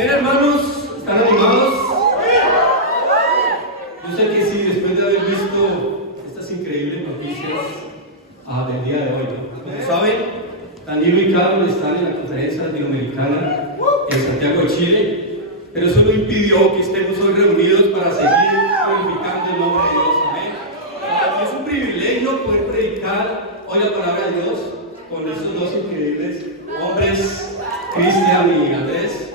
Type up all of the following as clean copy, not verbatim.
Amén, hermanos, ¿están animados? Yo sé que sí, después de haber visto estas increíbles noticias del día de hoy, ¿no? Como saben, Danilo y Carlos están en la conferencia latinoamericana en Santiago de Chile, pero eso no impidió que estemos hoy reunidos para seguir glorificando el nombre de Dios. Amén. Es un privilegio poder predicar hoy la palabra de Dios con estos dos increíbles hombres, Cristian y Andrés.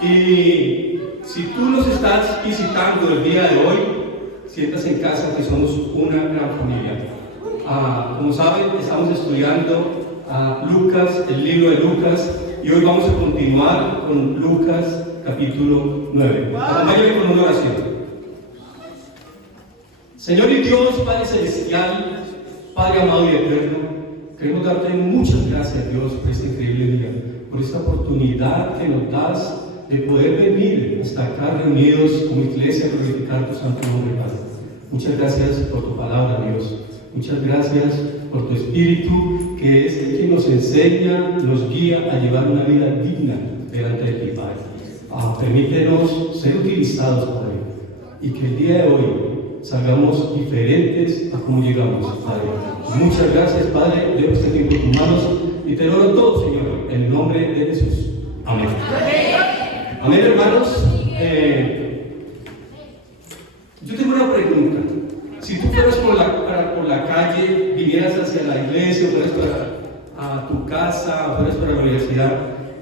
Y si tú nos estás visitando el día de hoy, sientas en casa que somos una gran familia. Como saben, estamos estudiando Lucas, el libro de Lucas, y hoy vamos a continuar con Lucas capítulo 9. Acompáñenme con una oración. Señor y Dios, Padre Celestial, Padre amado y eterno, queremos darte muchas gracias, Dios, por este increíble día, por esta oportunidad que nos das de poder venir hasta acá reunidos como iglesia a glorificar tu santo nombre, Padre. Muchas gracias por tu palabra, Dios. Muchas gracias por tu Espíritu, que es el que nos enseña, nos guía a llevar una vida digna delante de ti, Padre. Permítenos ser utilizados, Padre, y que el día de hoy salgamos diferentes a como llegamos, Padre. Muchas gracias, Padre. Dejo este tiempo en tus manos y te lo oro todo, Señor, en el nombre de Jesús. Amén. Amén, hermanos. Yo tengo una pregunta. Si tú fueras por la calle, vinieras hacia la iglesia, fueras para tu casa, fueras para la universidad,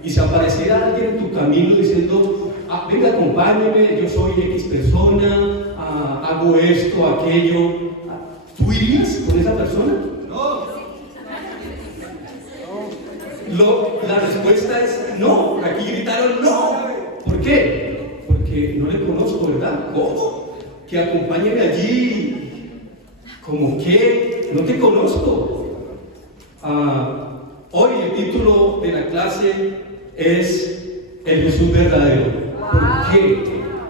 y se apareciera alguien en tu camino diciendo: venga, acompáñeme, yo soy X persona, hago esto, aquello, ¿tú irías con esa persona? No. La respuesta es no. Aquí gritaron no. ¿Por qué? Porque no le conozco, ¿verdad? ¿Cómo? Que acompáñeme allí. ¿Cómo qué? No te conozco. Hoy el título de la clase es El Jesús verdadero. ¿Por qué?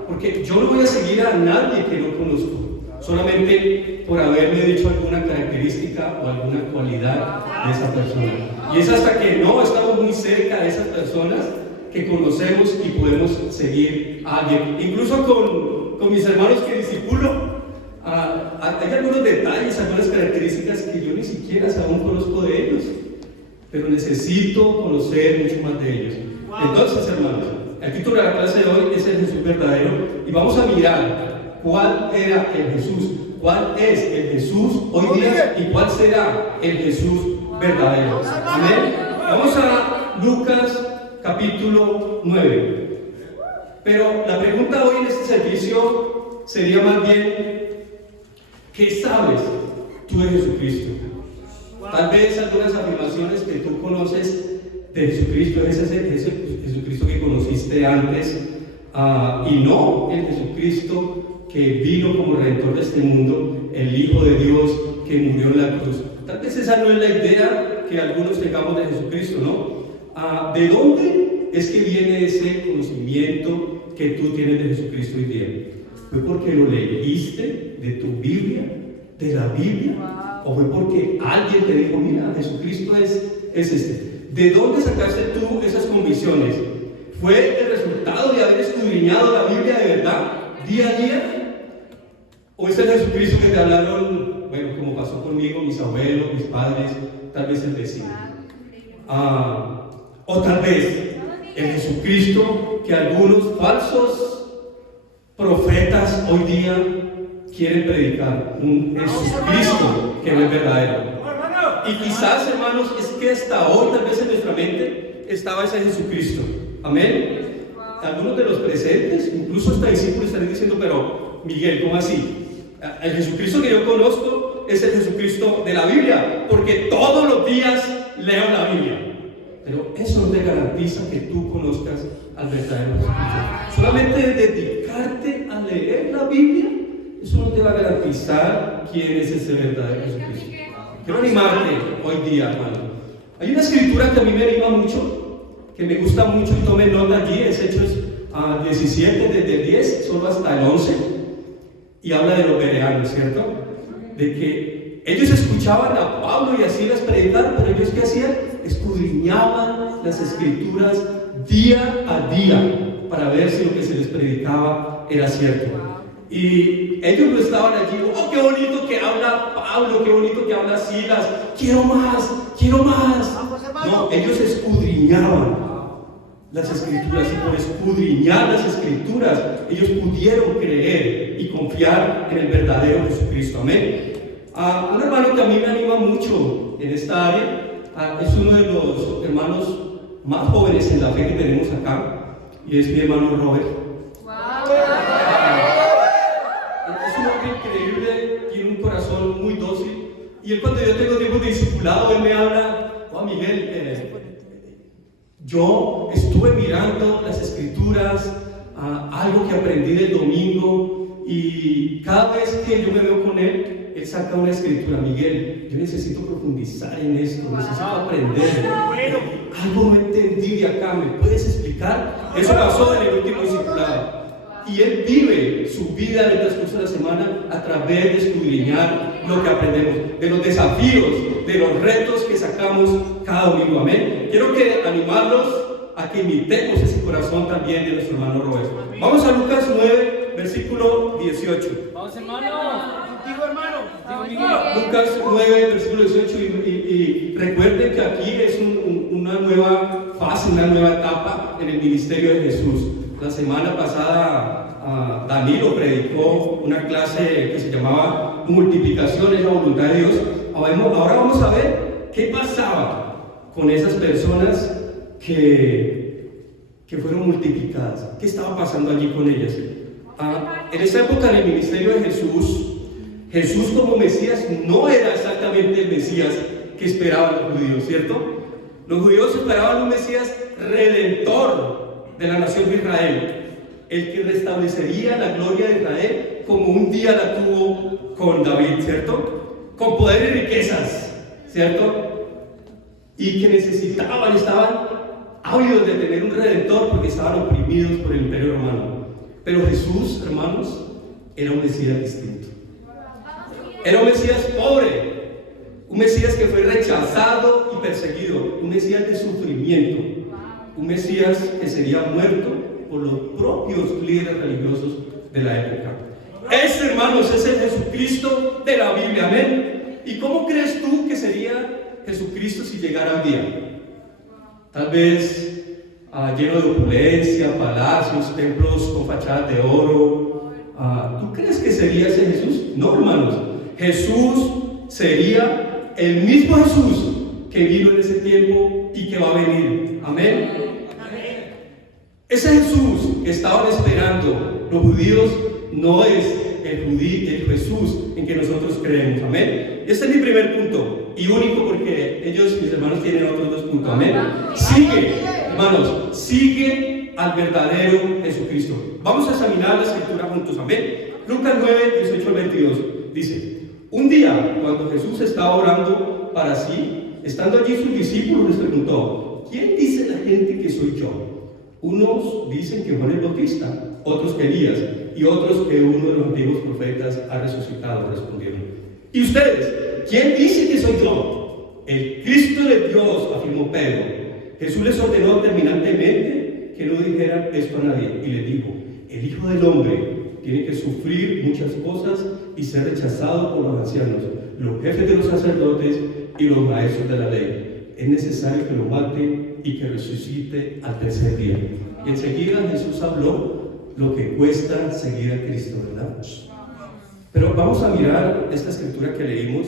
Porque yo no voy a seguir a nadie que no conozco, solamente por haberme dicho alguna característica o alguna cualidad de esa persona. Y es hasta que no estamos muy cerca de esas personas que conocemos y podemos seguir a alguien. Incluso con mis hermanos que discipulo, hay algunos detalles, algunas características que yo ni siquiera aún conozco de ellos, pero necesito conocer mucho más de ellos. Entonces, hermanos, el título de la clase de hoy es El Jesús verdadero, y vamos a mirar cuál era el Jesús, cuál es el Jesús hoy día y cuál será el Jesús verdadero. Amén. Vamos a Lucas capítulo 9. Pero la pregunta hoy en este servicio sería más bien: ¿qué sabes tú de Jesucristo? Tal vez algunas afirmaciones que tú conoces de Jesucristo es ese Jesucristo que conociste antes, y no el Jesucristo que vino como redentor de este mundo, el Hijo de Dios que murió en la cruz. Tal vez esa no es la idea que algunos tengamos de Jesucristo, ¿no? ¿De dónde es que viene ese conocimiento que tú tienes de Jesucristo hoy día? ¿Fue porque lo leíste de tu Biblia, de la Biblia? ¿O fue porque alguien te dijo: mira, Jesucristo es este? ¿De dónde sacaste tú esas convicciones? ¿Fue el resultado de haber escudriñado la Biblia de verdad, día a día? ¿O es el Jesucristo que te hablaron, bueno, como pasó conmigo, mis abuelos, mis padres, tal vez el vecino? O tal vez el Jesucristo que algunos falsos profetas hoy día quieren predicar, un Jesucristo que no es verdadero. Y quizás, hermanos, es que hasta hoy tal vez en nuestra mente estaba ese Jesucristo. Amén. Algunos de los presentes, incluso hasta discípulos, están diciendo: pero Miguel, ¿cómo así? El Jesucristo que yo conozco es el Jesucristo de la Biblia, porque todos los días leo la Biblia. Pero eso no te garantiza que tú conozcas al verdadero Jesucristo. Solamente dedicarte a leer la Biblia, eso no te va a garantizar quién es ese verdadero Jesucristo. Quiero animarte hoy día, hermano. Hay una escritura que a mí me anima mucho, que me gusta mucho, y tomen nota allí, es Hechos 17, desde el 10 solo hasta el 11, y habla de los bereanos, ¿cierto? De que ellos escuchaban a Pablo y a Silas predicar, pero ellos ¿qué hacían? Escudriñaban las escrituras día a día para ver si lo que se les predicaba era cierto. Y ellos no estaban allí, oh, qué bonito que habla Pablo, qué bonito que habla Silas, quiero más, quiero más. No, ellos escudriñaban las escrituras, y por escudriñar las escrituras ellos pudieron creer y confiar en el verdadero Jesucristo. Amén. Un hermano que a mí me anima mucho en esta área, es uno de los hermanos más jóvenes en la fe que tenemos acá, y es mi hermano Robert. Es un hombre increíble, tiene un corazón muy dócil, y él, cuando yo tengo tiempo de discipulado, él me habla, oh Miguel, yo estuve mirando las escrituras, algo que aprendí del domingo, y cada vez que yo me veo con él, él saca una escritura. Miguel, yo necesito profundizar en esto, necesito aprender. Algo no entendí de acá, ¿me puedes explicar? Eso pasó en el último discipulado. Y él vive su vida en el transcurso de la semana a través de escudriñar lo que aprendemos, de los desafíos, de los retos que sacamos cada domingo. Amén. Quiero animarlos a que imitemos ese corazón también de nuestro hermano Roberto. Vamos a Lucas 9, versículo 18. Vamos, hermano. Contigo, hermano. Lucas 9, versículo 18. Y recuerden que aquí es una nueva fase, una nueva etapa en el ministerio de Jesús. La semana pasada Danilo predicó una clase que se llamaba Multiplicación es la voluntad de Dios. Ahora vamos a ver qué pasaba con esas personas que fueron multiplicadas. ¿Qué estaba pasando allí con ellas? En esa época, en el ministerio de Jesús como Mesías no era exactamente el Mesías que esperaban los judíos, ¿cierto? Los judíos esperaban un Mesías redentor de la nación de Israel, el que restablecería la gloria de Israel como un día la tuvo con David, ¿cierto? Con poder y riquezas, ¿cierto? Y que estaban ávidos de tener un redentor porque estaban oprimidos por el imperio romano. Pero Jesús, hermanos, era un Mesías distinto. Era un Mesías pobre, un Mesías que fue rechazado y perseguido, un Mesías de sufrimiento, un Mesías que sería muerto por los propios líderes religiosos de la época. Ese, hermanos, es el Jesucristo de la Biblia. Amén. ¿Y cómo crees tú que sería Jesucristo si llegara un día? Tal vez lleno de opulencia, palacios, templos con fachadas de oro. ¿Tú crees que sería ese Jesús? No, hermanos. Jesús sería el mismo Jesús que vino en ese tiempo y que va a venir. Amén. Ese Jesús que estaban esperando los judíos no es el Jesús en que nosotros creemos. Amén. Este es mi primer punto y único, porque ellos, mis hermanos, tienen otros dos puntos. Amén. Sigue, hermanos, sigue al verdadero Jesucristo. Vamos a examinar la escritura juntos. Amén. Lucas 9, 18 al 22 dice: un día, cuando Jesús estaba orando para sí, estando allí sus discípulos, les preguntó: ¿quién dice la gente que soy yo? Unos dicen que Juan el Bautista, otros que Elías, y otros que uno de los antiguos profetas ha resucitado, respondieron. ¿Y ustedes? ¿Quién dice que soy yo? El Cristo de Dios, afirmó Pedro. Jesús les ordenó terminantemente que no dijeran esto a nadie, y les dijo: el Hijo del Hombre tiene que sufrir muchas cosas y ser rechazado por los ancianos, los jefes de los sacerdotes y los maestros de la ley. Es necesario que lo maten y que resucite al tercer día. Y enseguida Jesús habló lo que cuesta seguir a Cristo, ¿verdad? Pero vamos a mirar esta escritura que leímos,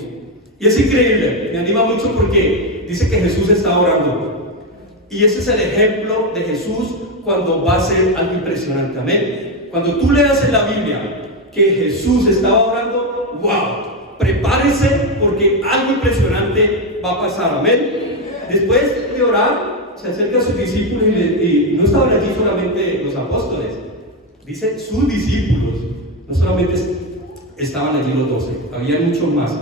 y es increíble, me anima mucho porque dice que Jesús está orando, y ese es el ejemplo de Jesús cuando va a ser algo impresionante. Amén. Cuando tú leas en la Biblia que Jesús estaba orando, wow, prepárese porque algo impresionante va a pasar. Amén. Después de orar, se acerca a sus discípulos y no estaban allí solamente los apóstoles, dice sus discípulos, no solamente estaban allí los 12, había muchos más,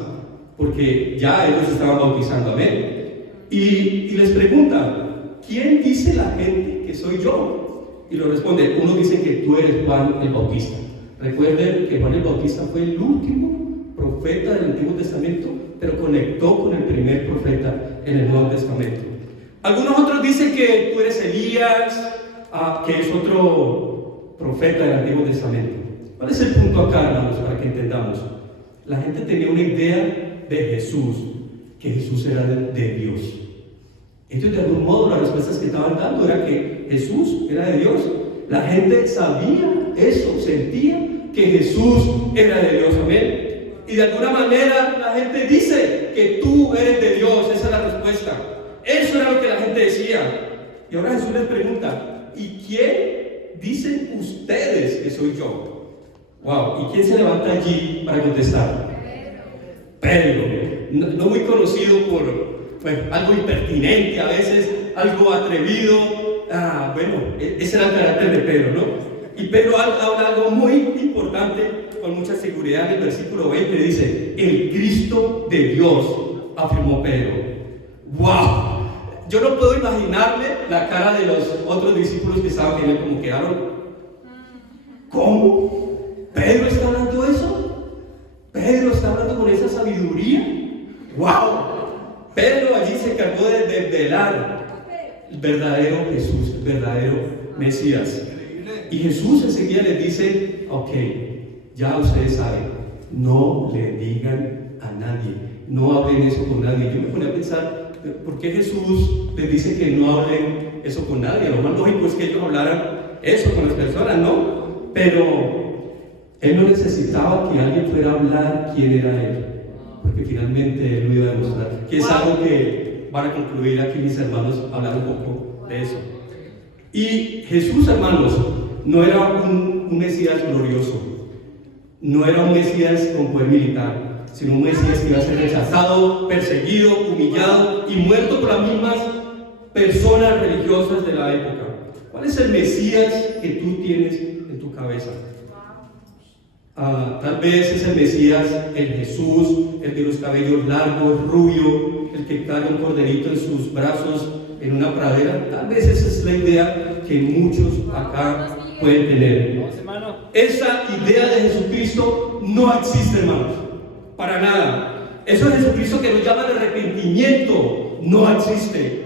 porque ya ellos estaban bautizando. Amén. Y les pregunta: ¿quién dice la gente que soy yo? Y lo responde: unos dicen que tú eres Juan el Bautista. Recuerden que Juan el Bautista fue el último profeta del Antiguo Testamento, pero conectó con el primer profeta en el Nuevo Testamento. Algunos otros dicen que tú eres Elías, que es otro profeta del Antiguo Testamento. ¿Cuál es el punto acá, hermanos, para que entendamos? La gente tenía una idea de Jesús, que Jesús era de Dios. Ellos de algún modo las respuestas que estaban dando era que Jesús era de Dios. La gente sabía eso, sentía que Jesús era de Dios, amén. Y de alguna manera la gente dice que tú eres de Dios, esa es la respuesta. Eso era lo que la gente decía. Y ahora Jesús les pregunta, ¿y quién dicen ustedes que soy yo? Wow, ¿y quién se levanta allí para contestar? Pedro, no muy conocido por algo impertinente, a veces algo atrevido. Bueno, ese era el carácter de Pedro, ¿no? Y Pedro habla algo muy importante con mucha seguridad. En el versículo 20 dice, el Cristo de Dios, afirmó Pedro. ¡Wow! Yo no puedo imaginarme la cara de los otros discípulos que estaban viendo como quedaron. ¿Cómo? ¿Pedro está hablando eso? ¿Pedro está hablando con esa sabiduría? ¡Wow! Pedro allí se encargó de desvelar el verdadero Jesús, el verdadero Mesías. Y Jesús enseguida les dice, ok, ya ustedes saben, no le digan a nadie, no hablen eso con nadie. Yo me ponía a pensar, ¿por qué Jesús les dice que no hablen eso con nadie? Lo más lógico es que ellos hablaran eso con las personas, ¿no? Pero Él no necesitaba que alguien fuera a hablar quién era Él, porque finalmente Él lo iba a demostrar, que es algo que van a concluir aquí mis hermanos, hablar un poco de eso. Y Jesús, hermanos, no era un Mesías glorioso, no era un Mesías con poder militar, sino un Mesías que iba a ser rechazado, perseguido, humillado y muerto por las mismas personas religiosas de la época. ¿Cuál es el Mesías que tú tienes en tu cabeza? Tal vez es el Mesías, el Jesús, el de los cabellos largos, rubio, el que carga un corderito en sus brazos en una pradera. Tal vez esa es la idea que muchos acá pueden tener. Esa idea de Jesucristo no existe, hermanos, para nada. Eso es Jesucristo que nos llama al arrepentimiento, no existe.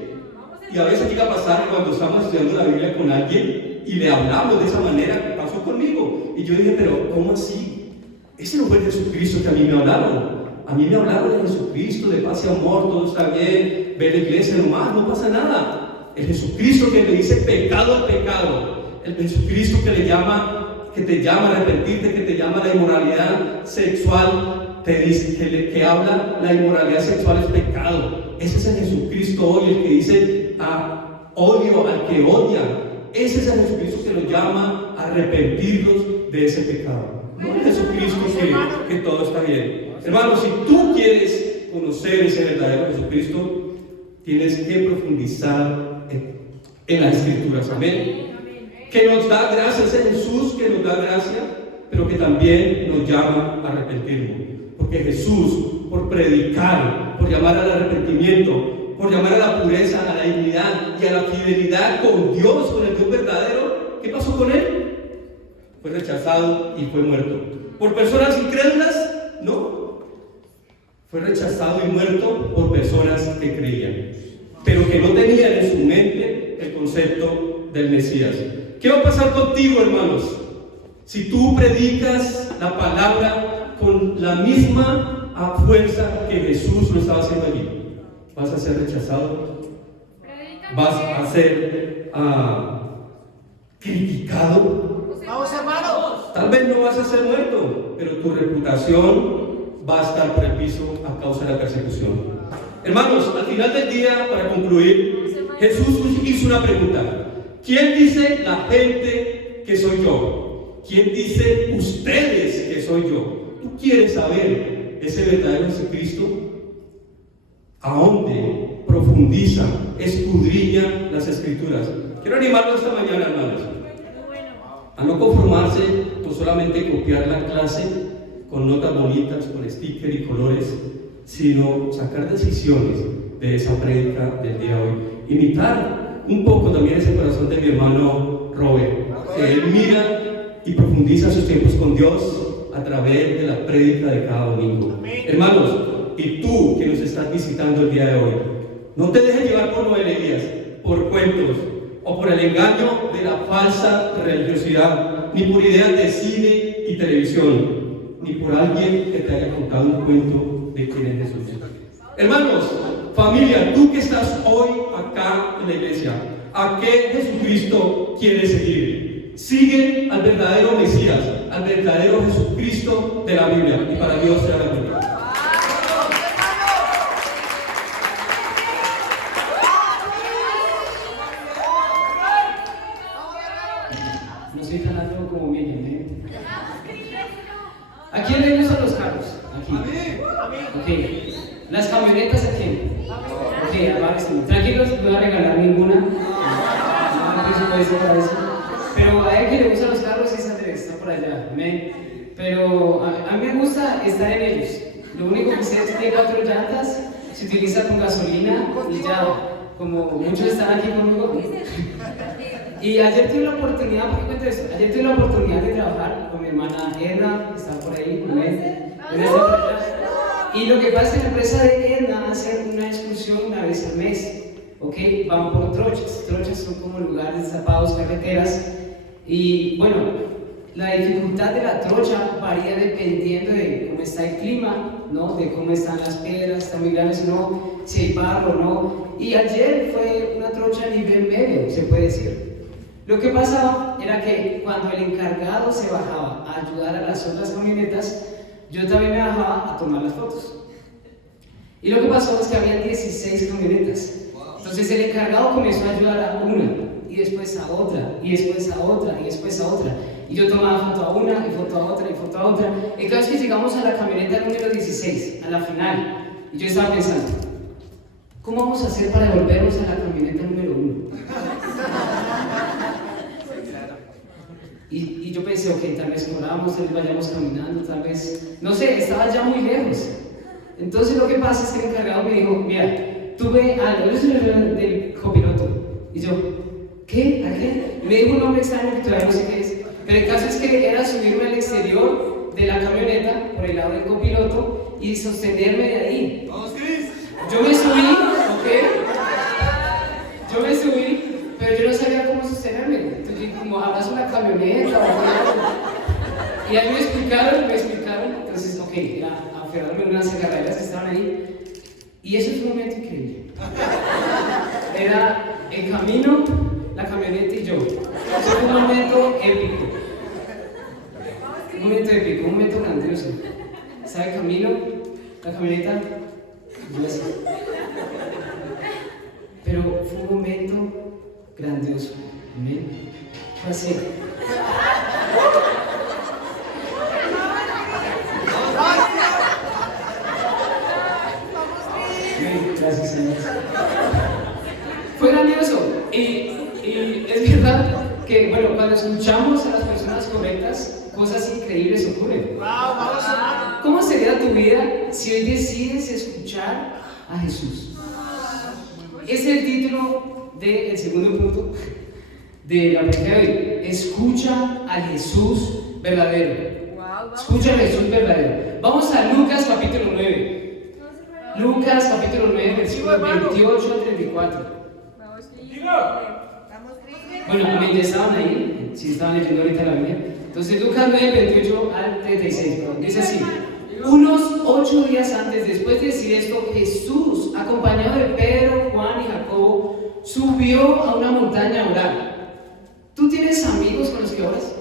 Y a veces llega a pasar cuando estamos estudiando la Biblia con alguien y le hablamos de esa manera, que pasó conmigo. Y yo dije, pero ¿cómo así? Ese no fue el Jesucristo que a mí me hablaron. A mí me hablaron de Jesucristo, de paz y amor, todo está bien, ve a la iglesia nomás, no pasa nada. El Jesucristo que le dice pecado al pecado, el Jesucristo que te llama a arrepentirte, que te llama a la inmoralidad sexual, te dice que habla, la inmoralidad sexual es pecado. Ese es el Jesucristo hoy, el que dice odio al que odia. Ese es el Jesucristo que nos llama a arrepentirnos de ese pecado. No el Jesucristo que todo está bien. Hermano, si tú quieres conocer ese verdadero Jesucristo, tienes que profundizar en las Escrituras. Amén. Que nos da gracia, ese Jesús que nos da gracia, pero que también nos llama a arrepentirnos. Porque Jesús, por predicar, por llamar al arrepentimiento, por llamar a la pureza, a la dignidad y a la fidelidad con Dios, con el Dios verdadero, ¿qué pasó con él? Fue rechazado y fue muerto. ¿Por personas incrédulas? No. Fue rechazado y muerto por personas que creían, pero que no tenían en su mente el concepto del Mesías. ¿Qué va a pasar contigo, hermanos? Si tú predicas la palabra con la misma fuerza que Jesús lo estaba haciendo allí, vas a ser rechazado, vas a ser criticado. Vamos, hermanos. Tal vez no vas a ser muerto, pero tu reputación va a estar por el piso a causa de la persecución. Hermanos, al final del día, para concluir, Jesús hizo una pregunta. ¿Quién dice la gente que soy yo? ¿Quién dice ustedes que soy yo? ¿Tú quieres saber ese verdadero Jesucristo? ¿A dónde profundiza, escudriña las Escrituras? Quiero animarlos esta mañana, hermanos, a no conformarse con solamente copiar la clase con notas bonitas, con stickers y colores, sino sacar decisiones de esa prédica del día de hoy. Imitar un poco también ese corazón de mi hermano Robert, que él mira y profundiza sus tiempos con Dios a través de la prédica de cada domingo. Amén. Hermanos, y tú que nos estás visitando el día de hoy, no te dejes llevar por novelerías, por cuentos, o por el engaño de la falsa religiosidad, ni por ideas de cine y televisión, ni por alguien que te haya contado un cuento de quién es Jesús. Hermanos, familia, tú que estás hoy acá en la iglesia, ¿a qué Jesucristo quieres seguir? Sigue al verdadero Mesías, al verdadero Jesucristo de la Biblia, y para Dios sea la gloria. No soy tan alto como Miriam, ¿eh? ¿A quién le gustan los carros? Aquí. Ok. ¿Las camionetas a quién? Ok, a varios. Tranquilos, no voy a regalar ninguna. No hay presupuesto para eso. Pero a él que le gustan los carros es Andrés, está por allá. ¿Amén? Pero a mí me gusta estar en ellos. Lo único que sé es que tiene 4 llantas, se utiliza con gasolina y ya. Como muchos están aquí conmigo. Y ayer tuve la oportunidad, ¿por qué cuento esto? Ayer tuve la oportunidad de trabajar con mi hermana Edna, que está por ahí, con él. Y lo que pasa es que la empresa de Edna hace una excursión una vez al mes, ¿ok? Van por trochas. Trochas son como lugares destapados, carreteras. Y bueno, la dificultad de la trocha varía dependiendo de cómo está el clima, ¿no? De cómo están las piedras, están muy grandes o no, si hay barro o no. Y ayer fue una trocha a nivel medio, se puede decir. Lo que pasaba era que cuando el encargado se bajaba a ayudar a las otras camionetas, yo también me bajaba a tomar las fotos. Y lo que pasó es que había 16 camionetas. Entonces el encargado comenzó a ayudar a una, y después a otra, y después a otra, y después a otra. Y yo tomaba foto a una, y foto a otra, y foto a otra. Y claro, es que llegamos a la camioneta número 16, a la final. Y yo estaba pensando, ¿cómo vamos a hacer para devolvernos a la camioneta número 1? Y yo pensé, ok, tal vez corramos, tal vez vayamos caminando, tal vez, no sé, estaba ya muy lejos. Entonces lo que pasa es que el encargado me dijo, mira, tuve algo, yo soy del copiloto. Y yo, ¿qué? ¿A qué? Y me dijo un nombre extraño que todavía no sé qué es. Pero el caso es que era subirme al exterior de la camioneta, por el lado del copiloto, y sostenerme de ahí. ¡Vamos, Cris! Yo me subí, ¿ok? Yo me subí, pero yo no sabía cómo sostenerme. Entonces, como hablas una camioneta o algo. Y ahí me explicaron. Entonces, ok, era aferrarme a unas agarraderas que estaban ahí. Y eso fue un momento increíble. Era el camino, la camioneta y yo. Eso fue un momento épico. Un momento épico, un momento grandioso. Estaba el camino, la camioneta, yo así. Pero fue un momento grandioso. Amén. Fue así. Amén. Gracias, Señor. Fue grandioso. Y es verdad que, bueno, cuando escuchamos a las personas correctas, cosas increíbles ocurren. ¿Cómo sería tu vida si hoy decides escuchar a Jesús? Es el título del segundo punto de la prédica de hoy. Escucha a Jesús verdadero. Escucha a Jesús verdadero. Vamos a Lucas capítulo 9. Lucas capítulo 9, versículos 28 al 34. Bueno, amén, ya estaban ahí, si estaban leyendo ahorita la Biblia. Entonces, Lucas 9, 28 al 36, dice así: unos 8 días antes, después de decir esto, Jesús, acompañado de Pedro, Juan y Jacobo, subió a una montaña a orar. ¿Tú tienes amigos con los que oras?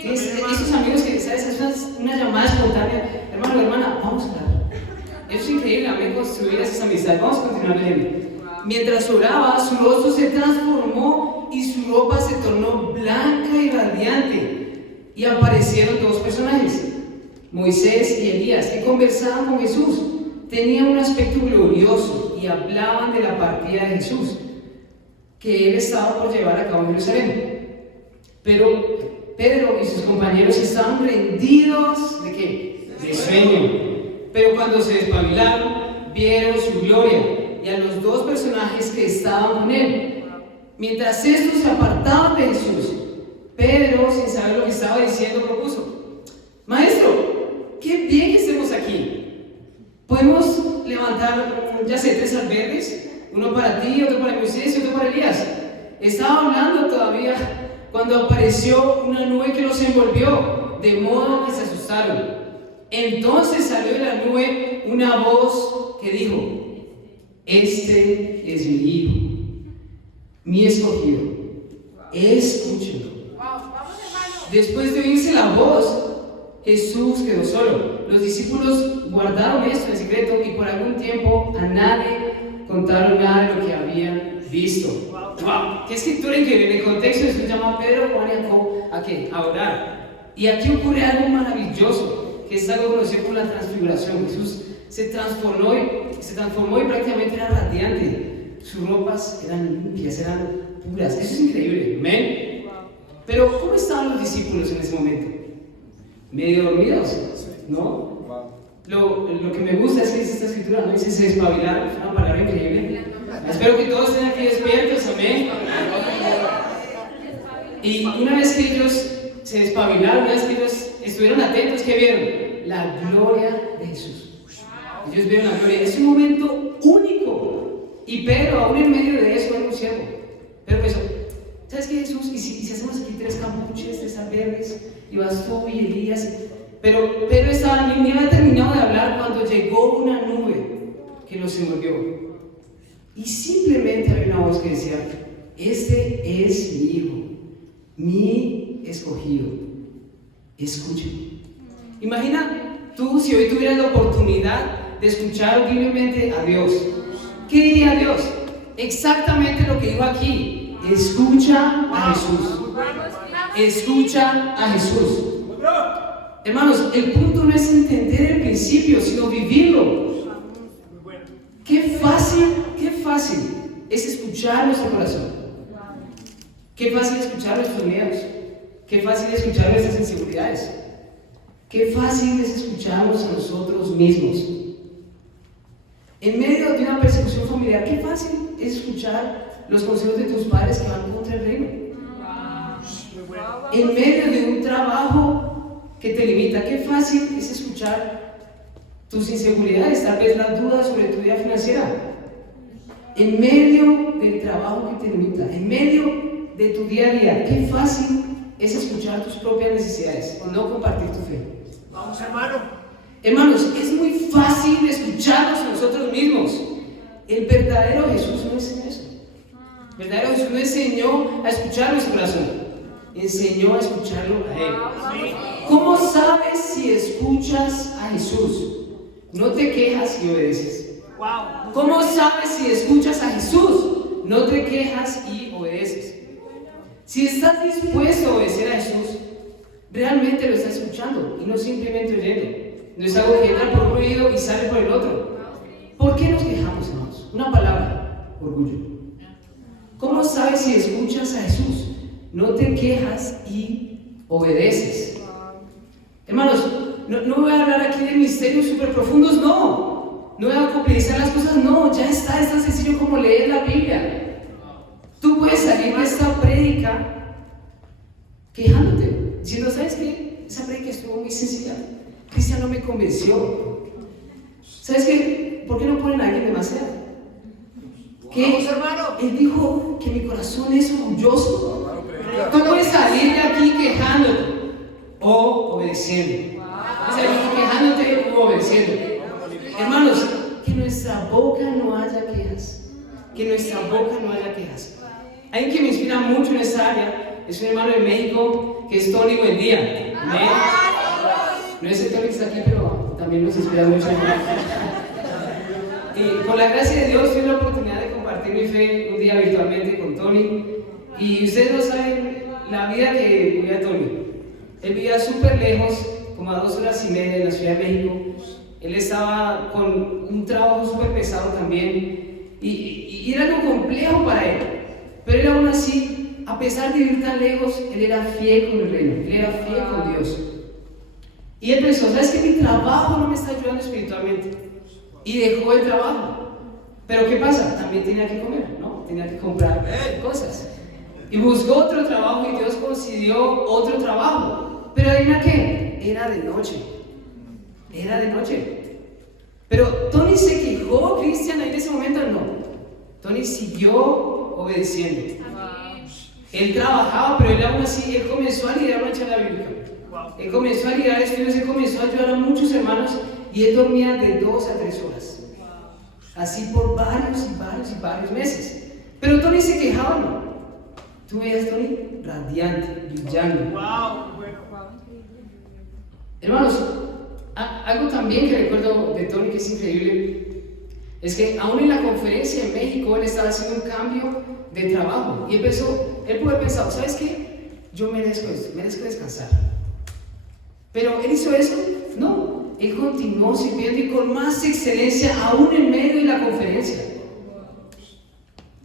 ¿Tienes esos amigos que, sabes, es una llamada espontánea? Hermano, hermana, vamos a orar. Eso es increíble, amén, construir esas amistades. Vamos a continuar leyendo. Mientras oraba, su rostro se transformó y su ropa se tornó blanca y radiante. Y aparecieron 2 personajes, Moisés y Elías, que conversaban con Jesús. Tenían un aspecto glorioso y hablaban de la partida de Jesús, que él estaba por llevar a cabo en Jerusalén. Pero Pedro y sus compañeros estaban rendidos ¿de qué? De sueño. Pero cuando se despabilaron, vieron su gloria y a los 2 personajes que estaban con él. Mientras estos se apartaban de Jesús, Pedro, sin saber lo que estaba diciendo, propuso: Maestro, qué bien que estemos aquí. ¿Podemos levantar, ya sé, 3 albergues? Uno para ti, otro para Moisés y otro para Elías. Estaba hablando todavía cuando apareció una nube que los envolvió, de modo que se asustaron. Entonces salió de la nube una voz que dijo: este es mi hijo, mi escogido, escúchenlo. Después de oírse la voz, Jesús quedó solo. Los discípulos guardaron esto en secreto y por algún tiempo a nadie contaron nada de lo que habían visto. ¡Wow! ¡Qué escritura increíble! En el contexto, Jesús llama a Pedro, Juan y Jacobo a orar. Y aquí ocurre algo maravilloso, que es algo conocido como la transfiguración. Jesús se transformó y prácticamente era radiante. Sus ropas eran limpias, eran puras. Eso es increíble. ¿Amén? Pero ¿cómo estaban los discípulos en ese momento? Medio dormidos, ¿no? Lo que me gusta es que dice esta escritura, ¿no? Dice: se despabilaron. Es una palabra increíble. Espero que todos estén aquí despiertos. Amén. Y una vez que ellos se despabilaron, una vez que ellos estuvieron atentos, ¿qué vieron? La gloria de Jesús. Ellos vieron la gloria. Es un momento único. Y Pedro, aún en medio de eso, era un siervo. Pero pensó: ¿sabes qué, Jesús? ¿Y si hacemos aquí 3 capuches, 3 albergues, y vas tú y Elías? Pero Pedro ni había terminado de hablar cuando llegó una nube que los envolvió. Y simplemente había una voz que decía: este es mi hijo, mi escogido, escuchen. Imagina tú si hoy tuvieras la oportunidad de escuchar audiblemente a Dios. ¿Qué diría Dios? Exactamente lo que dijo aquí: escucha a Jesús. Escucha a Jesús. Hermanos, el punto no es entender el principio, sino vivirlo. Qué fácil es escuchar nuestro corazón. Qué fácil es escuchar nuestros miedos. Qué fácil es escuchar nuestras inseguridades. Qué fácil es escucharnos a nosotros mismos. En medio de una persecución familiar, qué fácil es escuchar los consejos de tus padres que van contra el reino. En medio de un trabajo que te limita, qué fácil es escuchar tus inseguridades, tal vez las dudas sobre tu vida financiera. En medio del trabajo que te limita, en medio de tu día a día, qué fácil es escuchar tus propias necesidades o no compartir tu fe. Vamos, hermano. Hermanos, es muy fácil escucharnos a nosotros mismos. El verdadero Jesús no enseñó eso. El verdadero Jesús no enseñó a escuchar nuestro corazón, enseñó a escucharlo a Él. ¿Cómo sabes si escuchas a Jesús? No te quejas y obedeces. ¿Cómo sabes si escuchas a Jesús? No te quejas y obedeces. Si estás dispuesto a obedecer a Jesús, realmente lo estás escuchando y no simplemente oyendo. No es algo que entra por un oído y sale por el otro. ¿Por qué nos quejamos, hermanos? Una palabra: orgullo. ¿Cómo sabes si escuchas a Jesús? No te quejas y obedeces. Hermanos, no voy a hablar aquí de misterios súper profundos, no. No voy a complejizar las cosas, no. Ya está, es tan sencillo como leer la Biblia. Tú puedes salir de esta prédica quejándote, diciendo: ¿sabes qué? Esa prédica estuvo muy sencilla. Cristian no me convenció. ¿Sabes qué? ¿Por qué no ponen a alguien demasiado? ¿Qué? Él dijo que mi corazón es orgulloso. Tú puedes salir de aquí quejándote o obedeciendo. Puedes salir quejándote o obedeciendo. Hermanos, que nuestra boca no haya quejas. Que nuestra boca no haya quejas. Alguien que me inspira mucho en esta área es un hermano de México que es Tony Buendía. ¿Amén? No es el Tony que está aquí, pero también nos inspira mucho. Y por la gracia de Dios tuve la oportunidad de compartir mi fe un día virtualmente con Tony. Y ustedes no saben la vida que vivía Tony. Él vivía súper lejos, como a 2 horas y media de la Ciudad de México. Él estaba con un trabajo súper pesado también. Y era algo complejo para él. Pero él aún así, a pesar de vivir tan lejos, él era fiel con el reino. Él era fiel con Dios. Y él pensó: ¿sabes qué? Mi trabajo no me está ayudando espiritualmente. Y dejó el trabajo. Pero ¿qué pasa? También tenía que comer, ¿no? Tenía que comprar cosas. Y buscó otro trabajo y Dios concedió otro trabajo. Pero adivina qué, era de noche. Era de noche. Pero Tony se quejó, Cristian, en ese momento no. Tony siguió obedeciendo. Él trabajaba, pero él aún así, él comenzó a liderar una charla bíblica. Él comenzó a liderar estudios, él comenzó a ayudar a muchos hermanos y él dormía de 2 a 3 horas. Así por varios meses. Pero Tony se quejaba, ¿no? Tú veías a Tony radiante, brillando. Hermanos, algo también que recuerdo de Tony que es increíble es que aún en la conferencia en México él estaba haciendo un cambio de trabajo y él pudo haber pensado, ¿sabes qué? Yo merezco esto, merezco descansar. Pero él hizo eso, no, él continuó sirviendo y con más excelencia aún en medio de la conferencia.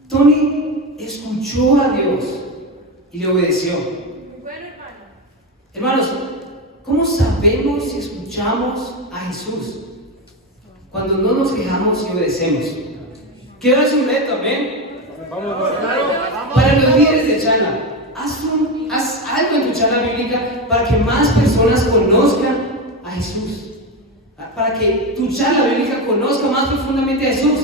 Tony escuchó a Dios y le obedeció. Hermanos, ¿cómo sabemos si escuchamos a Jesús? Cuando no nos quejamos y obedecemos. Quiero hacer un reto, amén. Para los líderes de charla, haz algo en tu charla bíblica para que más personas conozcan a Jesús. Para que tu charla bíblica conozca más profundamente a Jesús.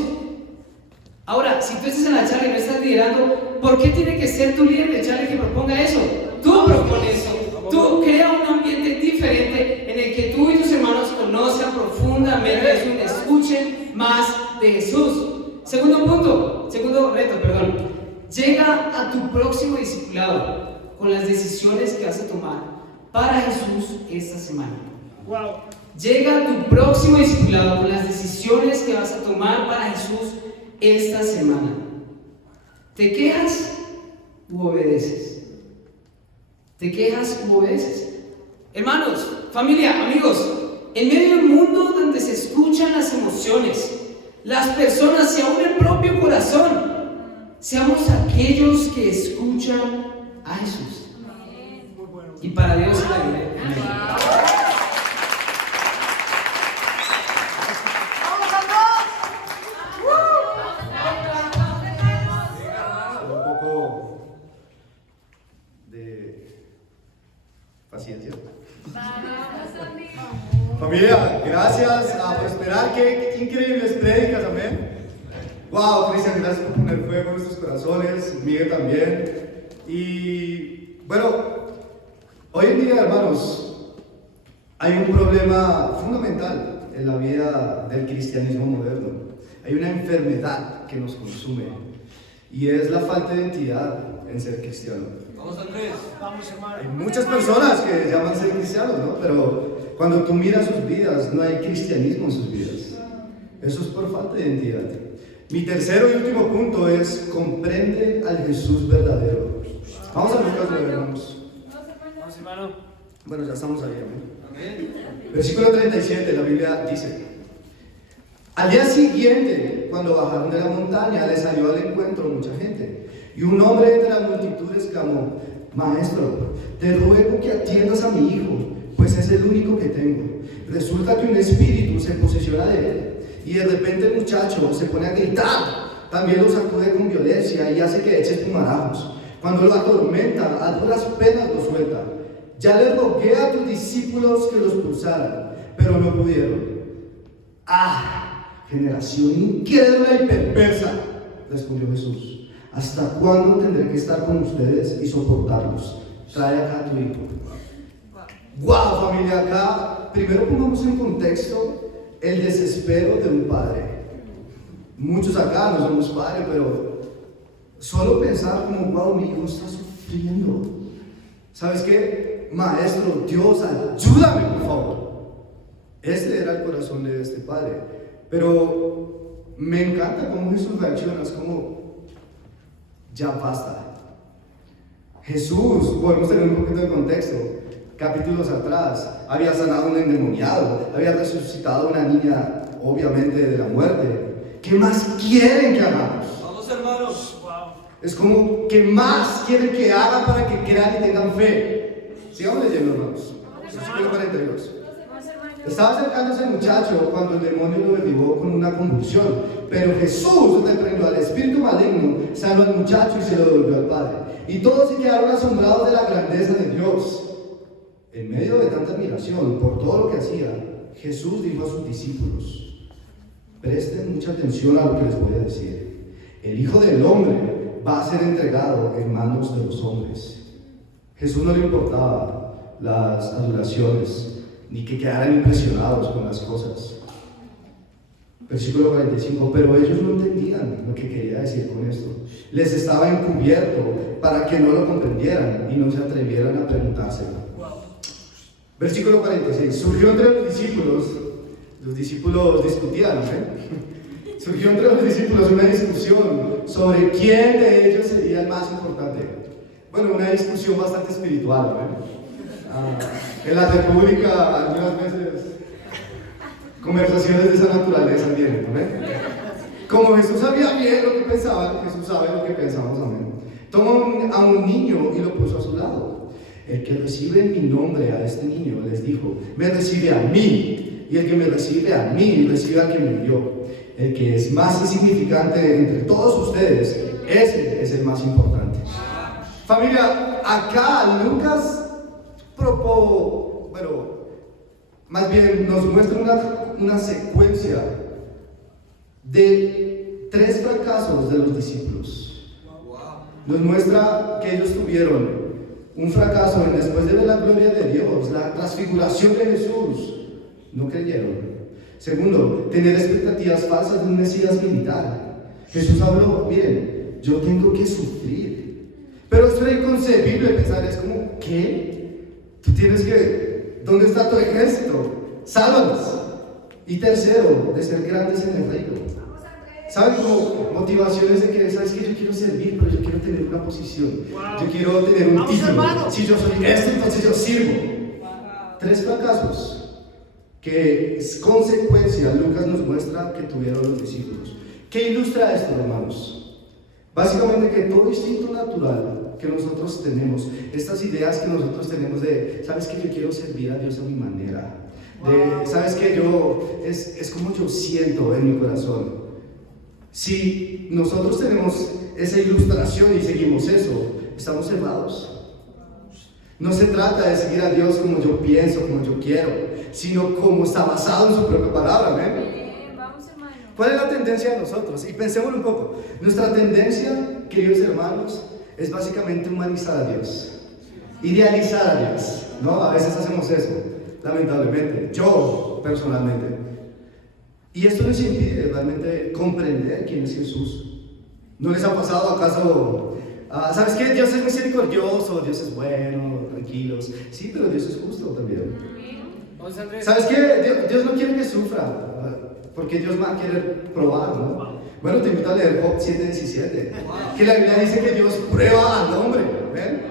Ahora, si tú estás en la charla y no estás liderando, ¿por qué tiene que ser tu líder de charla que proponga eso? Tú propones eso. Tú crea un ambiente diferente en el que tú y tus hermanos conozcan profundamente a Jesús, escuchen más de Jesús. Segundo reto. Llega a tu próximo discipulado con las decisiones que vas a tomar para Jesús esta semana. Llega a tu próximo discipulado con las decisiones que vas a tomar para Jesús esta semana. ¿Te quejas u obedeces? ¿Te quejas u obedeces? Hermanos, familia, amigos, en medio de un mundo donde se escuchan las emociones, las personas y aún el propio corazón, seamos aquellos que escuchan a Jesús. Y para Dios es la gloria. Paciencia. Familia, gracias por esperar. Qué increíbles prédicas, amén. Wow, Cristian, gracias por poner fuego en nuestros corazones. Miguel también. Y bueno, hoy en día, hermanos, hay un problema fundamental en la vida del cristianismo moderno. Hay una enfermedad que nos consume y es la falta de identidad en ser cristiano. Vamos, Andrés. Vamos, hermano. Hay muchas personas que llaman ser cristianos, ¿no? Pero cuando tú miras sus vidas, no hay cristianismo en sus vidas. Eso es por falta de identidad. Mi tercero y último punto es: comprende al Jesús verdadero. Vamos a Lucas 9, hermanos. Vamos, hermano. Bueno, ya estamos ahí, amén. Versículo 37, la Biblia dice: al día siguiente, cuando bajaron de la montaña, les salió al encuentro mucha gente. Y un hombre entre la multitud exclamó: Maestro, te ruego que atiendas a mi hijo, pues es el único que tengo. Resulta que un espíritu se posesiona de él, y de repente el muchacho se pone a gritar. También lo sacude con violencia y hace que eche espumarajos. Cuando lo atormenta, a duras penas lo suelta. Ya le rogué a tus discípulos que los expulsaran, pero no pudieron. ¡Ah! Generación incrédula y perversa, respondió Jesús. ¿Hasta cuándo tendré que estar con ustedes y soportarlos? Trae acá a tu hijo. ¡Wow, familia! Acá, primero pongamos en contexto el desespero de un padre. Muchos acá no somos padres, pero solo pensar como: wow, mi hijo está sufriendo. ¿Sabes qué? Maestro, Dios, ayúdame, por favor. Este era el corazón de este padre. Pero me encanta cómo Jesús reacciona. Es como: ya basta. Jesús, podemos tener un poquito de contexto. Capítulos atrás, había sanado a un endemoniado, había resucitado a una niña, obviamente, de la muerte. ¿Qué más quieren que hagamos? Vamos, hermanos. Es como: ¿qué más quieren que haga para que crean y tengan fe? Sigamos leyendo, hermanos. Versículo 42. Estaba acercándose el muchacho cuando el demonio lo derribó con una convulsión. Pero Jesús reprendió al espíritu maligno, sanó al muchacho y se lo devolvió al padre. Y todos se quedaron asombrados de la grandeza de Dios. En medio de tanta admiración por todo lo que hacía, Jesús dijo a sus discípulos: presten mucha atención a lo que les voy a decir. El Hijo del Hombre va a ser entregado en manos de los hombres. Jesús no le importaba las adulaciones, ni que quedaran impresionados con las cosas. Versículo 45, pero ellos no entendían lo que quería decir con esto. Les estaba encubierto para que no lo comprendieran y no se atrevieran a preguntárselo. Versículo 46, surgió entre los discípulos discutían, surgió entre los discípulos una discusión sobre quién de ellos sería el más importante. Bueno, una discusión bastante espiritual, en la República algunas veces conversaciones de esa naturaleza tienen, Como Jesús sabía bien lo que pensaban, Jesús sabe lo que pensamos, amén. Tomó a un niño y lo puso a su lado. El que recibe en mi nombre a este niño, les dijo, me recibe a mí, y el que me recibe a mí, recibe al que me envió. El que es más insignificante entre todos ustedes, ese es el más importante. Familia, acá Lucas más bien nos muestra una secuencia de 3 fracasos de los discípulos. Nos muestra que ellos tuvieron un fracaso después de ver la gloria de Dios, la transfiguración de Jesús. No creyeron. Segundo, tener expectativas falsas de un Mesías militar. Jesús habló, miren, yo tengo que sufrir. Pero esto era inconcebible pensar, es como, ¿qué? Tú tienes que, ¿dónde está tu ejército? Sálvanos. Y tercero, de ser grandes en el reino. ¿Saben? Como motivaciones de que, ¿sabes qué? Yo quiero servir, pero yo quiero tener una posición. Yo quiero tener un título. Si yo soy esto, entonces yo sirvo. 3 fracasos que es consecuencia, Lucas nos muestra que tuvieron los discípulos. ¿Qué ilustra esto, hermanos? Básicamente que todo instinto natural que nosotros tenemos, estas ideas que nosotros tenemos de, ¿sabes qué? Yo quiero servir a Dios a mi manera. ¿Sabes qué? Es como yo siento en mi corazón. Si nosotros tenemos esa ilustración y seguimos eso, estamos cerrados. No se trata de seguir a Dios como yo pienso, como yo quiero, sino como está basado en su propia palabra. ¿Cuál es la tendencia de nosotros? Y pensemos un poco. Nuestra tendencia, queridos hermanos, es básicamente humanizar a Dios, idealizar a Dios, ¿no? A veces hacemos eso, lamentablemente, yo personalmente. Y esto nos impide realmente comprender quién es Jesús. ¿No les ha pasado acaso? ¿Sabes qué? Dios es misericordioso, Dios es bueno, tranquilos. Sí, pero Dios es justo también. ¿Sabes qué? Dios no quiere que sufra, porque Dios va a querer probar, ¿no? Bueno, te invito a leer Job 7:17, que la Biblia dice que Dios prueba al hombre. ¿Ven?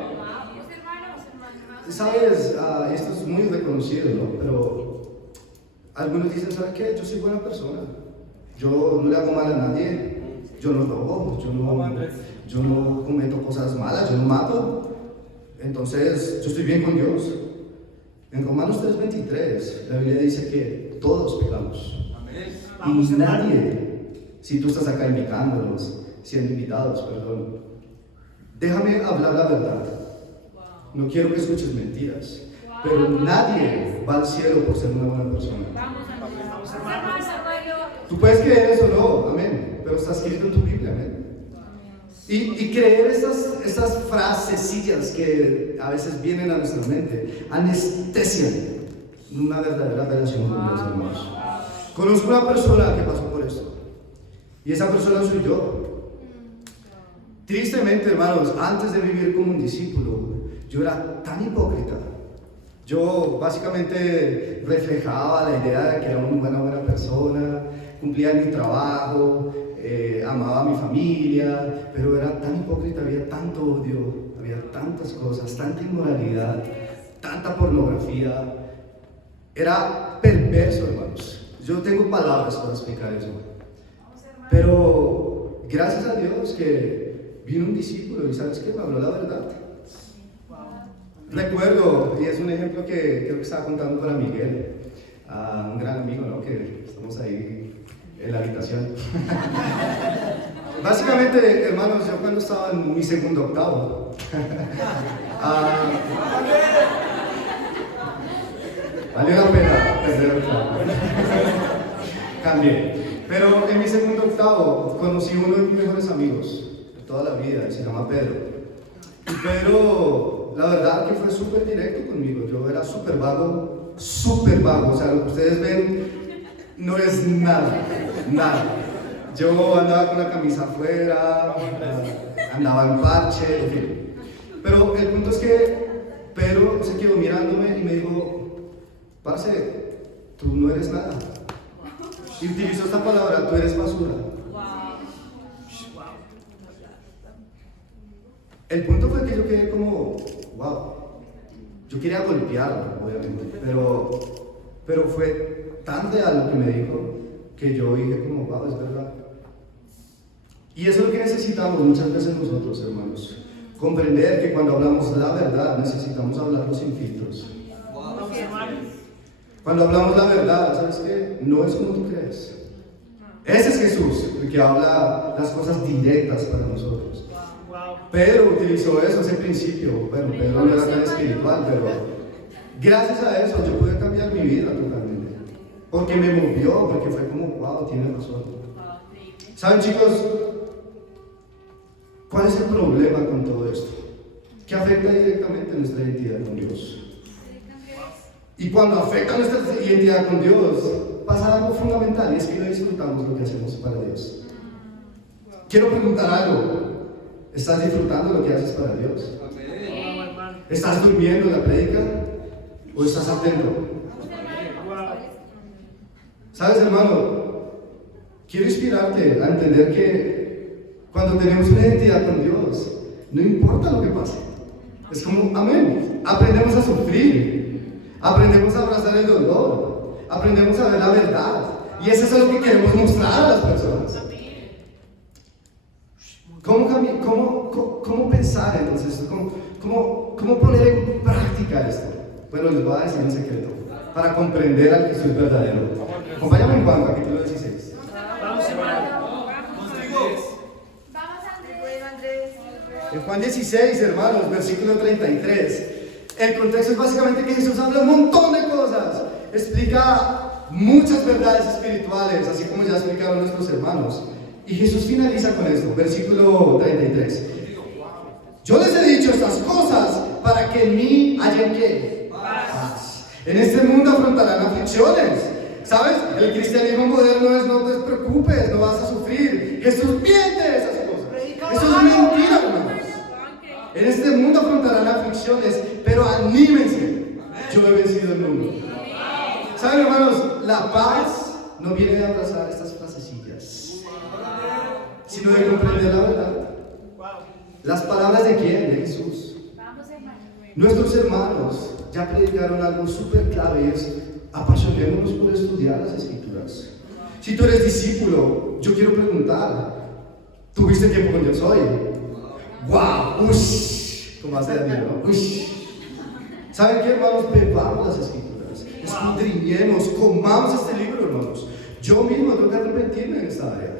¿Sabes? Esto es muy reconocido, ¿no? Pero algunos dicen, ¿sabes qué? Yo soy buena persona. Yo no le hago mal a nadie. Yo no robo. Yo no cometo cosas malas. Yo no mato. Entonces, yo estoy bien con Dios. En Romanos 3:23, la Biblia dice que todos pecamos. Y nadie, si tú estás acá invitándolos, siendo invitados, perdón, déjame hablar la verdad. No quiero que escuches mentiras. Pero nadie va al cielo por ser una buena persona. Tú puedes creer eso o no, amén. Pero está escrito en tu Biblia, amén. Y creer estas frasecillas que a veces vienen a nuestra mente anestesian una verdadera relación con Dios, hermanos. Conozco una persona que pasó por esto. Y esa persona soy yo. Tristemente, hermanos, antes de vivir como un discípulo, yo era tan hipócrita. Yo básicamente reflejaba la idea de que era una buena persona, cumplía mi trabajo, amaba a mi familia, pero era tan hipócrita, había tanto odio, había tantas cosas, tanta inmoralidad, tanta pornografía. Era perverso, hermanos. Yo tengo palabras para explicar eso. Pero gracias a Dios que vino un discípulo y ¿sabes qué? Me habló la verdad. Recuerdo, y es un ejemplo que creo que estaba contando para Miguel, un gran amigo, ¿no? Que estamos ahí en la habitación. Básicamente, hermanos, yo cuando estaba en mi segundo octavo, valió la pena perder el octavo. Cambié. Pero en mi segundo octavo conocí a uno de mis mejores amigos. toda la vida y se llama Pedro. Y Pedro, la verdad que fue súper directo conmigo. Yo era súper vago, o sea, lo que ustedes ven no es nada, nada. Yo andaba con la camisa afuera, andaba en parche, en fin. Pero el punto es que Pedro se quedó mirándome y me dijo, parce, tú no eres nada. Y utilizó esta palabra, tú eres basura. El punto fue que yo quedé como, wow. Yo quería golpearlo, obviamente, pero fue tan real lo que me dijo que yo dije como, wow, es verdad. Y eso es lo que necesitamos muchas veces nosotros, hermanos. Comprender que cuando hablamos la verdad necesitamos hablarlo sin filtros. Cuando hablamos la verdad, ¿sabes qué? No es como tú crees. Ese es Jesús, el que habla las cosas directas para nosotros. Pedro utilizó eso, ese principio. Bueno, Pedro no era tan espiritual, pero gracias a eso yo pude cambiar mi vida totalmente. Porque me movió, porque fue como, wow, tiene razón. ¿Saben, chicos? ¿Cuál es el problema con todo esto? Que afecta directamente nuestra identidad con Dios. Y cuando afecta nuestra identidad con Dios, pasa algo fundamental, y es que no disfrutamos lo que hacemos para Dios. Quiero preguntar algo. ¿Estás disfrutando lo que haces para Dios? ¿Estás durmiendo en la prédica? ¿O estás atento? ¿Sabes, hermano? Quiero inspirarte a entender que cuando tenemos una identidad con Dios, no importa lo que pase. Es como, amén. Aprendemos a sufrir, aprendemos a abrazar el dolor, aprendemos a ver la verdad. Y eso es lo que queremos mostrar a las personas. ¿Cómo pensar entonces? ¿Cómo poner en práctica esto? Bueno, les voy a decir un secreto para comprender al Jesús verdadero. Acompáñame en Juan, capítulo 16. Vamos, hermano. En Juan 16, hermanos, versículo 33. El contexto es básicamente que Jesús habla un montón de cosas. Explica muchas verdades espirituales, así como ya explicaron nuestros hermanos. Y Jesús finaliza con esto, versículo 33. Yo les he dicho estas cosas para que en mí hayan ¿qué? Paz. En este mundo afrontarán aflicciones. ¿Sabes? El cristianismo moderno es no te preocupes, no vas a sufrir. Jesús miente esas cosas. Eso es mentira, hermanos. En este mundo afrontarán aflicciones, pero anímense. Yo he vencido el mundo. ¿Saben, hermanos? La paz no viene de abrazar estas frasecillas, sino de comprender la verdad. Las palabras de quién? De Jesús. Nuestros hermanos ya predicaron algo súper clave, y es apasionémonos por estudiar las Escrituras. Si tú eres discípulo, yo quiero preguntar, ¿tuviste tiempo con Dios hoy? ¡Wow! ¡Ush! ¿Cómo hace Daniel, no? ¡Ush! ¿Saben qué, hermanos? Bebamos las Escrituras, escudriñemos, comamos este libro, hermanos. Yo mismo tengo que arrepentirme en esta área,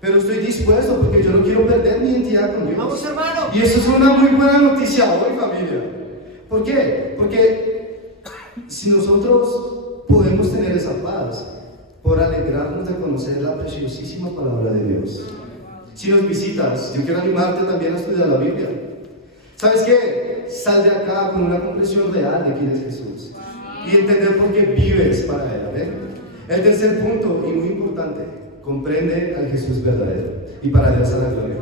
pero estoy dispuesto porque yo no quiero perder mi identidad con Dios. Vamos, hermano. Y eso es una muy buena noticia hoy, familia. ¿Por qué? Porque si nosotros podemos tener esa paz por alegrarnos de conocer la preciosísima palabra de Dios. Si nos visitas, yo quiero animarte también a estudiar la Biblia. ¿Sabes qué? Sal de acá con una comprensión real de quién es Jesús y entender por qué vives para Él. ¿Ven? El tercer punto, y muy importante, comprende al Jesús verdadero, y para Dios a la gloria.